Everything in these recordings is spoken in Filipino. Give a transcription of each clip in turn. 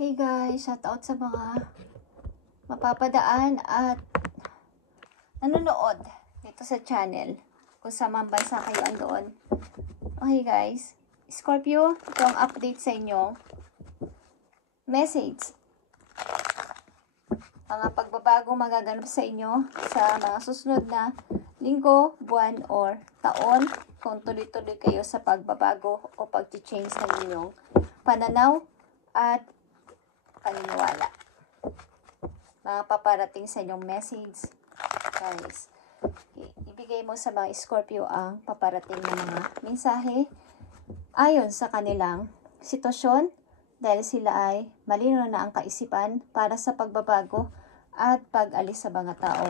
Hey guys, shout out sa mga mapapadaan at nanonood dito sa channel. Kung sa mga bansa kayo andoon. Okay guys, Scorpio, ito ang update sa inyo. Message. Mga pagbabago magaganap sa inyo sa mga susunod na linggo, buwan, or taon kung tuloy-tuloy kayo sa pagbabago o pag-change ng inyong pananaw at paniniwala. Mga paparating sa inyong message, guys. Okay. Ibigay mo sa mga Scorpio ang paparating na mga mensahe ayon sa kanilang sitwasyon dahil sila ay malinaw na ang kaisipan para sa pagbabago at pag-alis sa mga tao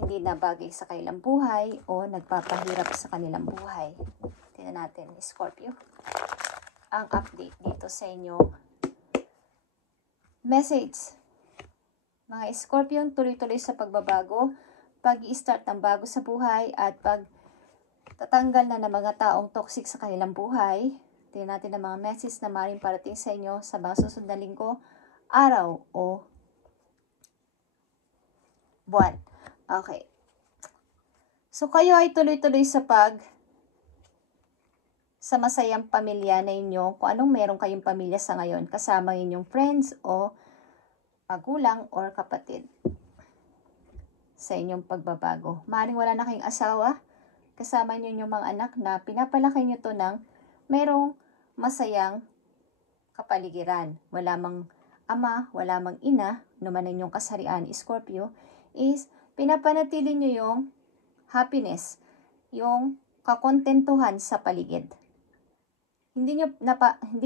hindi na bagay sa kanilang buhay o nagpapahirap sa kanilang buhay. Tingnan natin, Scorpio, ang update dito sa inyong message. Mga Scorpio, tuloy-tuloy sa pagbabago, pag-i-start ng bago sa buhay at pagtatanggal na ng mga taong toxic sa kanilang buhay. Tingnan natin ang mga message na maaaring parating sa inyo sa mga susunod na linggo, araw o buwan. Okay. So kayo ay tuloy-tuloy sa sa masayang pamilya na inyo, kung anong meron kayong pamilya sa ngayon, kasama inyong friends o magulang or kapatid sa inyong pagbabago. Maaaring wala na kayong asawa, kasama niyo yung mga anak na pinapalaki niyo to ng merong masayang kapaligiran. Wala mang ama, wala mang ina, naman inyong kasarian, Scorpio, is pinapanatili niyo yung happiness, yung kakontentuhan sa paligid. Hindi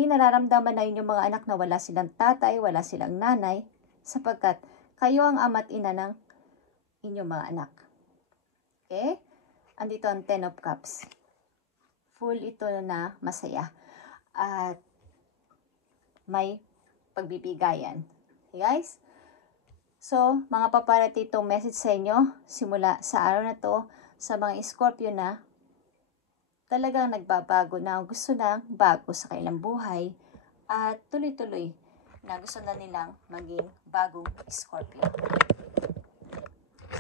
nararamdaman na inyong mga anak na wala silang tatay, wala silang nanay, sapagkat kayo ang ama't ina ng inyong mga anak. Okay? Andito ang 10 of Cups. Full ito na masaya. At may pagbibigayan. Okay guys? So, mga paparati itong message sa inyo, simula sa araw na to, sa mga Scorpio na talagang nagbabago na gusto ng bago sa kanilang buhay at tuloy-tuloy na gusto na nilang maging bagong Scorpio.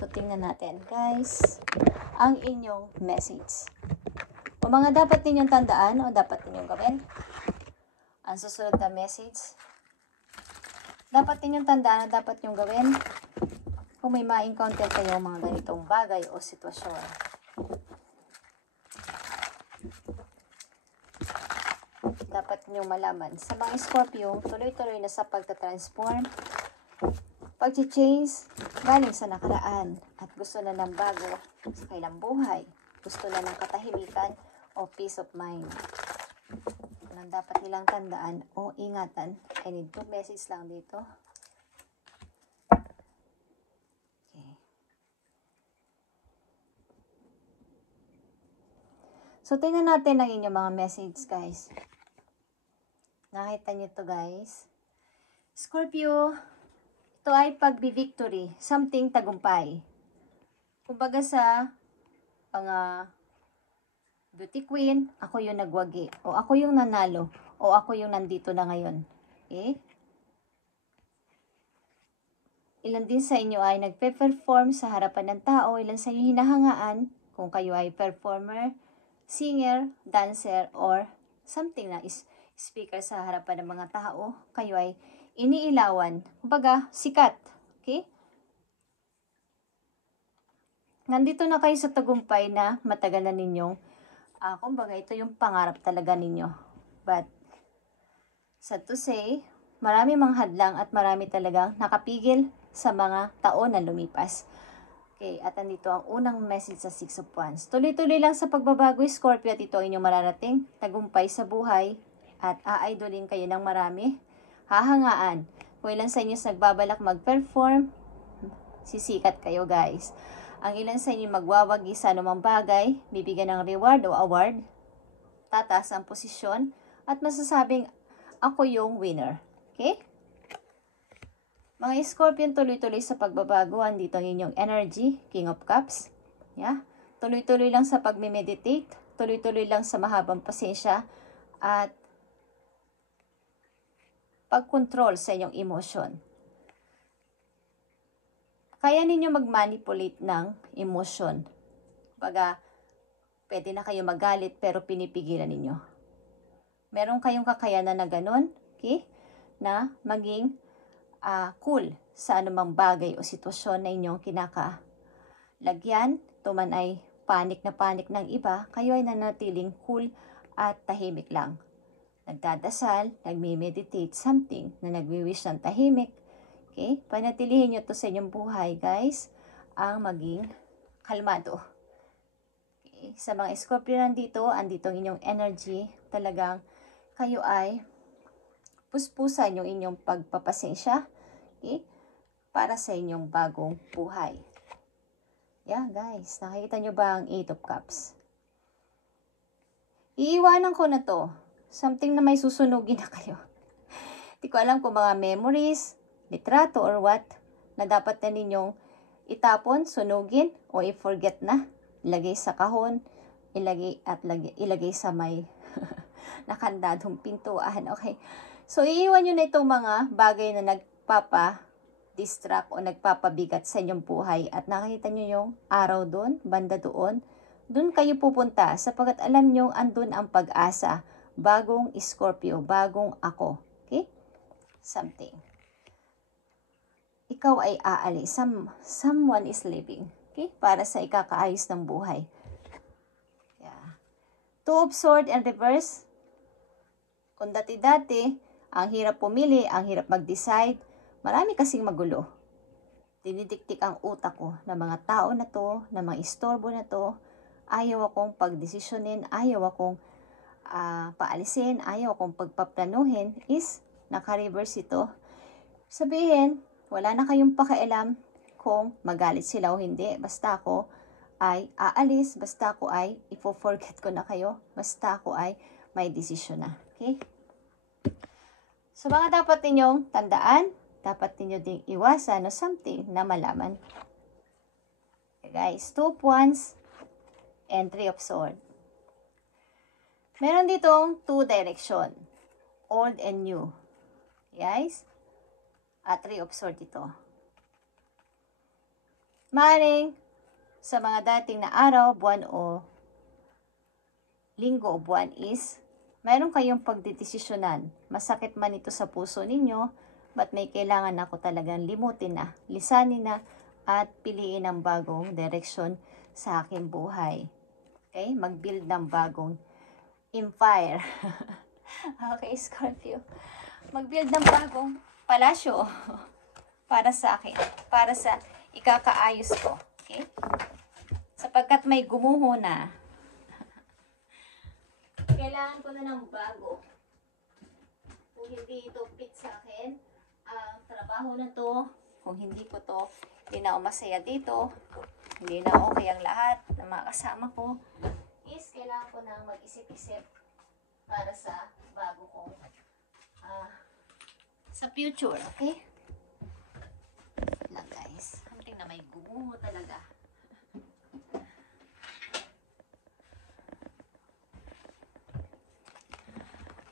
So, tingnan natin, guys, ang inyong message. O mga dapat ninyong tandaan o dapat ninyong gawin. Ang susunod na message. Dapat ninyong tandaan o dapat ninyong gawin kung may ma-encounter kayo mga ganitong bagay o sitwasyon. Dapat ninyong malaman. Sa mga Scorpio, tuloy-tuloy na sa pagtatransform, pag-change galing sa nakaraan at gusto na ng bago sa kailang buhay. Gusto na ng katahimikan o peace of mind. Ang dapat nilang tandaan o ingatan. I need 2 message lang dito. Okay. So, tingnan natin ang inyong mga message, guys. Nakita nyo to, guys. Scorpio, ito ay pagbi-victory. Something tagumpay. Kumbaga sa mga beauty queen, ako yung nagwagi. O ako yung nanalo. O ako yung nandito na ngayon. Okay? Ilan din sa inyo ay nagpe-perform sa harapan ng tao. Ilan sa inyo hinahangaan kung kayo ay performer, singer, dancer, or something na is speaker sa harapan ng mga tao. Kayo ay iniilawan. Kumbaga, sikat. Okay? Nandito na kayo sa tagumpay na matagal na ninyong kumbaga, ito yung pangarap talaga ninyo. But, sad to say, marami mang hadlang at marami talagang nakapigil sa mga taon na lumipas. Okay, at andito ang unang message sa 6 of Wands. Tuloy-tuloy lang sa pagbabago, Scorpio, at ito ang inyong mararating tagumpay sa buhay at aaidolin kayo ng marami. Hahangaan. Kung ilan sa inyo nagbabalak mag-perform, sisikat kayo, guys. Ang ilan sa inyo magwawagi sa anumang bagay, bibigyan ng reward o award, tataas ang posisyon, at masasabing ako yung winner. Okay? Mga Scorpion, tuloy-tuloy sa pagbabago. Andito ang inyong energy, King of Cups. Yeah? Tuloy-tuloy lang sa pagme-meditate, tuloy-tuloy lang sa mahabang pasensya, at pag-control sa inyong emosyon. Kaya ninyo mag-manipulate ng emosyon. Baga, pwede na kayo magalit pero pinipigilan ninyo. Meron kayong kakayanan na ganun, okay? Na maging cool sa anumang bagay o sitwasyon na inyong kinakalagyan. Ito man ay panik ng iba, kayo ay nanatiling cool at tahimik lang. Nagdadasal, nagme-meditate, something na nagwi-wish ng tahimik. Okay? Panatilihin nyo to sa inyong buhay, guys, ang maging kalmado. Okay? Sa mga Scorpio nandito, andito ang inyong energy. Talagang kayo ay puspusan yung inyong pagpapasensya. Okay? Para sa inyong bagong buhay. Yeah, guys. Nakikita nyo ba ang 8 of Cups? Iiwanan ko na to. Something na may susunugin na kayo. Hindi ko alam kung mga memories, litrato, or what, na dapat na ninyong itapon, sunugin, o i-forget na. Ilagay sa kahon, ilagay sa may nakandadong pintuan. Okay. So, iiwan nyo na itong mga bagay na nagpapa-distract o nagpapabigat sa inyong buhay. At nakita nyo yung araw doon, banda doon. Doon kayo pupunta sapagkat alam nyo andun ang pag-asa. Bagong Scorpio, bagong ako. Okay? Something. Ikaw ay aalis. Someone is leaving. Okay? Para sa ikakaayos ng buhay. Yeah. 2 of Swords and reverse. Kung dati-dati, ang hirap pumili, ang hirap mag-decide, marami kasing magulo. Dinidiktik ang utak ko na mga tao na to, na mga istorbo na to, ayaw akong pagdesisyonin, ayaw akong paalisin, ayaw akong pagpaplanuhin, is naka-reverse ito. Sabihin, wala na kayong pakialam kung magalit sila o hindi. Basta ako ay aalis, basta ako ay ipo-forget ko na kayo, basta ako ay may desisyon na. Okay? So, mga dapat ninyong tandaan, dapat ninyo ding iwasan o something na malaman. Okay, guys, 2 of Wands and 3 of Swords. Meron ditong 2 direction, old and new. Guys, at 3 of Swords ito. Maring sa mga dating na araw, buwan o linggo o buwan is meron kayong pagdidesisyonan. Masakit man ito sa puso ninyo, but may kailangan ako talagang limutin na, lisanin na, at piliin ang bagong direksyon sa aking buhay. Okay? Mag-build ng bagong empire. Okay, Scorpio. Mag-build ng bagong palasyo para sa akin, para sa ikakaayos ko. Okay? Sapagkat may gumuho na, kailangan ko na ng bago. Kung hindi ito fit sa akin, ang trabaho na to, kung hindi ko to, hindi na ako masaya dito, hindi na okay ang lahat ng mga kasama ko, is kailangan ko na mag-isip-isip para sa bago kong sa future, okay? Lang guys, something na may gumuho talaga.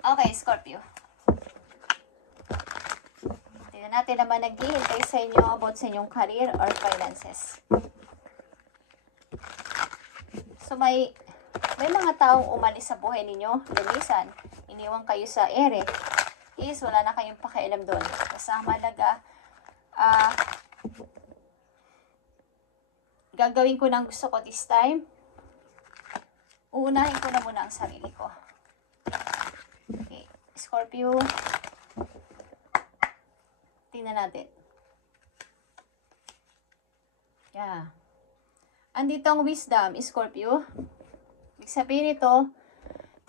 Okay, Scorpio. Tingnan natin naman naghihintay sa inyo about sa inyong career or finances. So, may mga taong umalis sa buhay ninyo, lumisan, iniwan kayo sa ere, is wala na kayong pakialam doon. Basta malaga, gagawin ko ng gusto ko this time. Uunahin ko na muna ang sarili ko. Okay, Scorpio. Tingnan natin. Yeah. Andito ang wisdom, Scorpio. Ibig sabihin nito,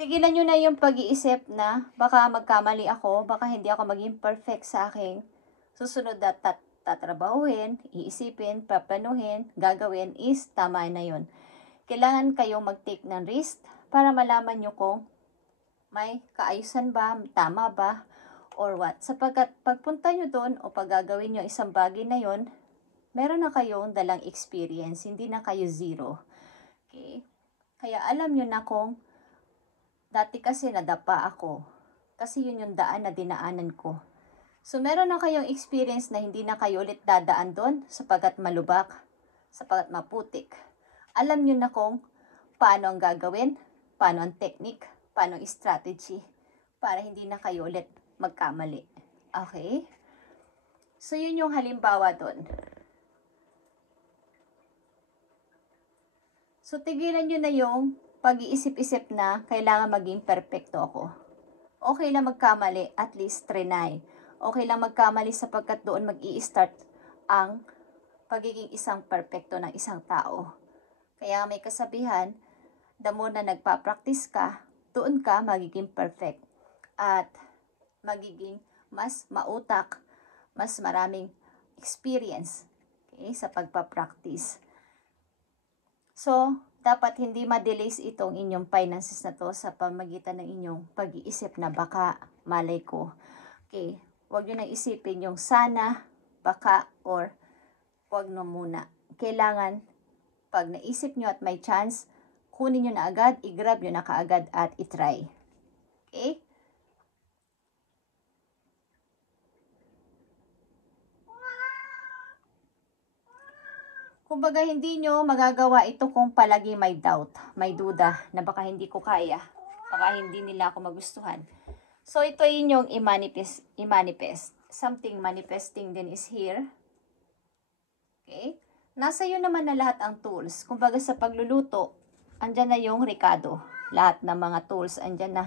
tigilan nyo na yung pag-iisip na baka magkamali ako, baka hindi ako maging perfect sa aking susunod na tatrabahuhin, iisipin, paplanuhin, gagawin is tama na yun. Kailangan kayong mag-take ng risk para malaman nyo kung may kaayusan ba, tama ba, or what. Sapagkat pagpunta nyo doon o pag gagawin nyo isang bagay na yun, meron na kayong dalang experience, hindi na kayo zero. Okay? Kaya alam nyo na kung dati kasi nadapa ako. Kasi yun yung daan na dinaanan ko. So, meron na kayong experience na hindi na kayo ulit dadaan doon sapagkat malubak, sapagkat maputik. Alam nyo na kung paano ang gagawin, paano ang technique, paano ang strategy, para hindi na kayo ulit magkamali. Okay? So, yun yung halimbawa doon. So, tigilan nyo na yung pag-iisip-isip na kailangan maging perfecto ako. Okay lang magkamali, at least trinay. Okay lang magkamali sapagkat doon mag-i-start ang pagiging isang perfecto ng isang tao. Kaya may kasabihan, the more na nagpa-practice ka, doon ka magiging perfect. At magiging mas mautak, mas maraming experience, okay, sa pagpa-practice. So, dapat hindi ma-delays itong inyong finances na to sa pamagitan ng inyong pag-iisip na baka malay ko. Okay, huwag nyo na isipin yung sana, baka, or huwag na muna. Kailangan, pag naisip nyo at may chance, kunin nyo na agad, i-grab nyo na kaagad at i-try. Okay? Kumbaga, hindi nyo magagawa ito kung palagi may doubt, may duda na baka hindi ko kaya, baka hindi nila ako magustuhan. So, ito yung i-manifest. Something manifesting din is here. Okay? Nasa iyo naman na lahat ang tools. Kumbaga sa pagluluto, andyan na yung ricado. Lahat ng mga tools, andyan na.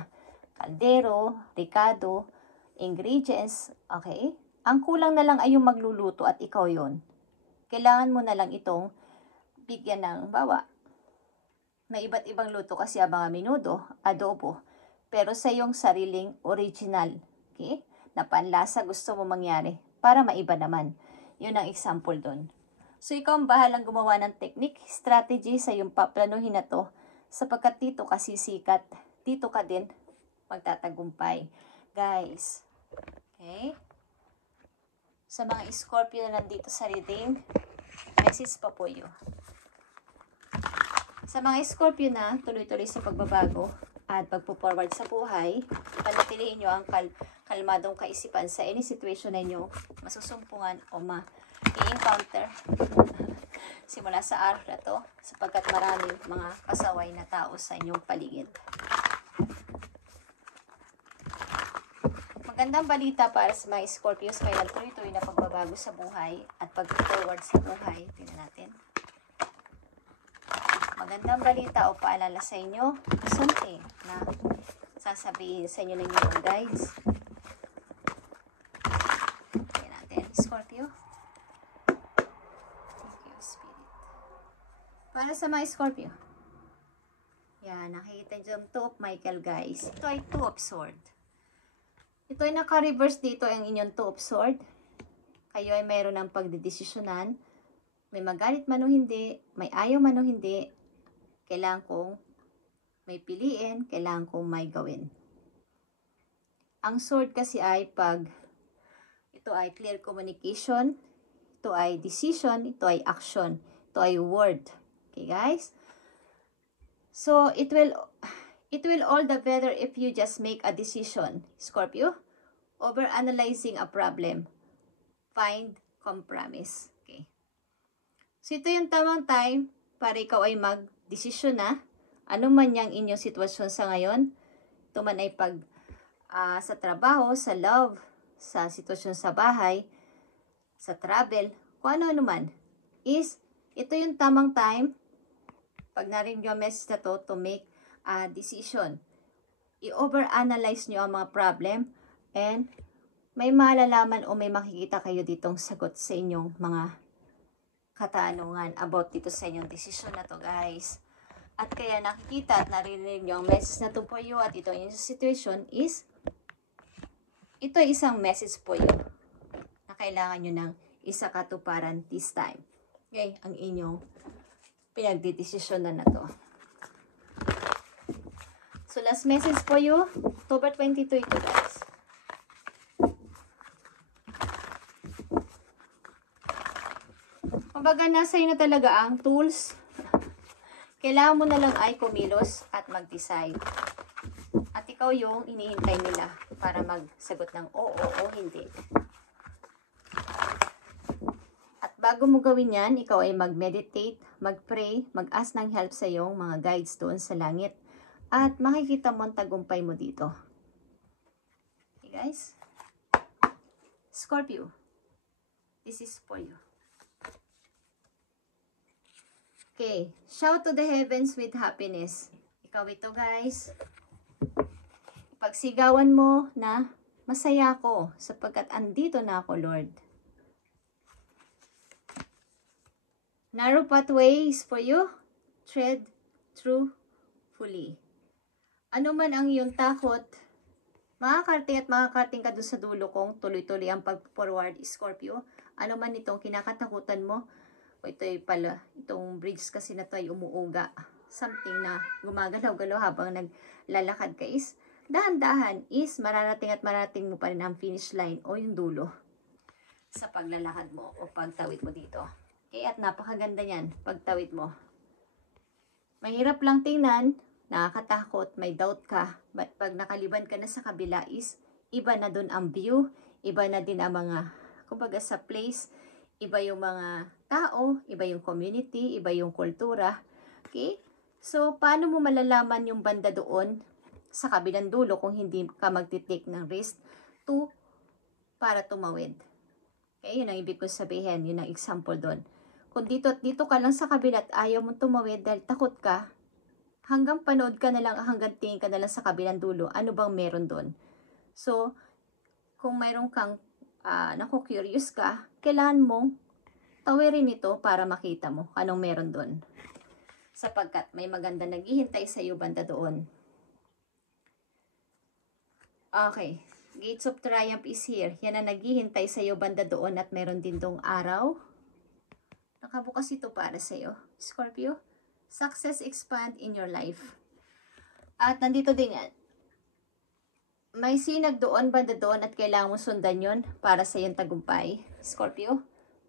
Kaldero, ricado, ingredients. Okay? Ang kulang na lang ay yung magluluto at ikaw yon. Kailangan mo na lang itong bigyan ng bawa. May iba't ibang luto kasi ang mga menudo, adobo. Pero sa iyong sariling original, okay, na panlasa gusto mo mangyari para maiba naman. Yun ang example doon. So, ikaw ang bahalang gumawa ng technique, strategy sa iyong paplanuhin na to sapagkat dito ka sisikat, dito ka din magtatagumpay. Guys, okay? Sa mga Scorpio na nandito sa reading, message pa po yun. Sa mga Scorpio na tuloy-tuloy sa pagbabago at pagpo-forward sa buhay, panatilihin nyo ang kalmadong kaisipan sa any situation na nyo masusumpungan o ma-encounter simula sa araw na to sapagkat maraming mga pasaway na tao sa inyong paligid. Magandang balita para sa mga Scorpios kaya tuloy-tuloy na pagbabago sa buhay at pag-forward sa buhay. Tingnan natin. Magandang balita o paalala sa inyo. Something na sasabihin sa inyo ng inyong guides. Tingnan natin. Scorpio. Thank you, Spirit. Para sa mga Scorpio. Yan, nakikita nyo yung Two of Michael, guys. Ito ay Two of Swords. Ito ay naka-reverse dito ang inyong Two of Swords. Kayo ay mayroon ng pagdedesisyonan. May magalit man o hindi, may ayaw man o hindi, kailangan kong may piliin, kailangan kong may gawin. Ang sword kasi ay ito ay clear communication, ito ay decision, ito ay action, ito ay word. Okay guys? So, it will all the better if you just make a decision, Scorpio. Over-analyzing a problem. Find compromise. Okay. So, ito yung tamang time para ikaw ay mag-desisyon na. Ano man yung inyong sitwasyon sa ngayon. Ito man ay sa trabaho, sa love, sa sitwasyon sa bahay, sa travel, kung ano man. Ito yung tamang time pag narinig yung message na to make decision. I-over-analyze nyo ang mga problem and may malalaman o may makikita kayo ditong sagot sa inyong mga katanungan about dito sa inyong decision na to, guys. At kaya nakikita at narinig nyo ang message na to po you at ito yung situation ito ay isang message po you na kailangan nyo ng isa katuparan this time. Okay, ang inyong pinagdidesisyonan na to. So, last message for you, October 22 ito, guys. Kumbaga, nasa iyo na talaga ang tools. Kailangan mo na lang ay kumilos at mag-decide. At ikaw yung inihintay nila para magsagot ng oo o hindi. Bago mo gawin yan, ikaw ay mag-meditate, mag-pray, mag-ask ng help sa iyong mga guides doon sa langit. At makikita mo ang tagumpay mo dito. Okay guys? Scorpio, this is for you. Okay, shout to the heavens with happiness. Ikaw ito guys. Pagsigawan mo na masaya ako sapagkat andito na ako, Lord. Narrow pathways for you, tread through fully. Ano man ang iyong takot, makakarating at makakarating ka doon sa dulo kong tuloy-tuloy ang pag-forward, Scorpio. Ano man itong kinakatakutan mo, o ito ay pala, itong bridge kasi na ito ay umuuga. Something na gumagalaw-galaw habang naglalakad ka is, dahan-dahan is mararating at mararating mo pa rin ang finish line o yung dulo sa paglalakad mo o pagtawid mo dito. Okay, at napakaganda niyan, pagtawid mo. Mahirap lang tingnan, nakakatakot, may doubt ka. But pag nakaliban ka na sa kabila is, iba na dun ang view, iba na din ang mga, kumbaga sa place, iba yung mga tao, iba yung community, iba yung kultura. Okay? So, paano mo malalaman yung banda doon sa kabilang dulo kung hindi ka magtitake ng risk para tumawid? Okay, yun ang ibig ko sabihin, yun ang example doon. Kung dito ka lang sa kabila at ayaw mong tumawid dahil takot ka, hanggang panood ka na lang, hanggang tingin ka na lang sa kabilang dulo, ano bang meron doon? So, kung mayroon kang naku-curious ka, kailangan mong tawirin ito para makita mo anong meron doon. Sapagkat may maganda naghihintay sa iyo banda doon. Okay, Gates of Triumph is here. Yan ang naghihintay sa iyo banda doon at meron din dong araw. Nakabukas ito para sa iyo, Scorpio. Success expand in your life. At nandito din yan. May sinag doon, banda doon at kailangan mo sundan yon para sa iyong tagumpay, Scorpio.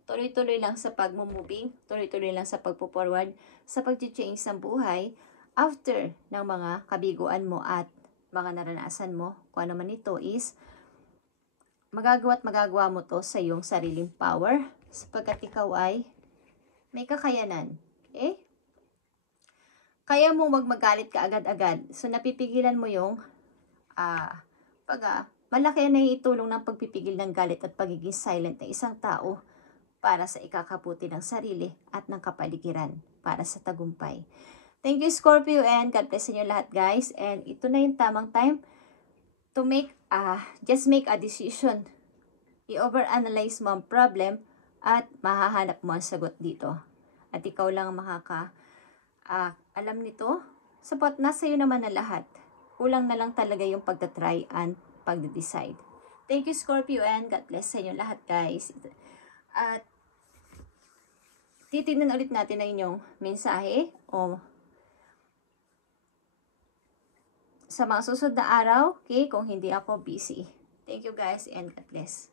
Tuloy-tuloy lang sa pag-moving, tuloy-tuloy lang sa pagpo-forward, sa pag-change ng buhay after ng mga kabiguan mo at mga naranasan mo. Kung ano man ito is, magagawa at magagawa mo to sa iyong sariling power sapagkat ikaw ay may kakayanan. Okay? Kaya mo magalit ka agad-agad. So, napipigilan mo yung malaki na itulong ng pagpipigil ng galit at pagiging silent ng isang tao para sa ikakabuti ng sarili at ng kapaligiran para sa tagumpay. Thank you, Scorpio, and God bless inyo lahat, guys. And ito na yung tamang time to just make a decision. I-overanalyze mo ang problem at mahahanap mo ang sagot dito. At ikaw lang ang alam nito. Sapat nasa iyo naman na lahat. Kulang na lang talaga yung pagtatry and pagde-decide. Thank you, Scorpio, and God bless sa inyo lahat, guys. At titignan ulit natin ang inyong mensahe o sa mga susunod na araw, okay, kung hindi ako busy. Thank you, guys, and God bless.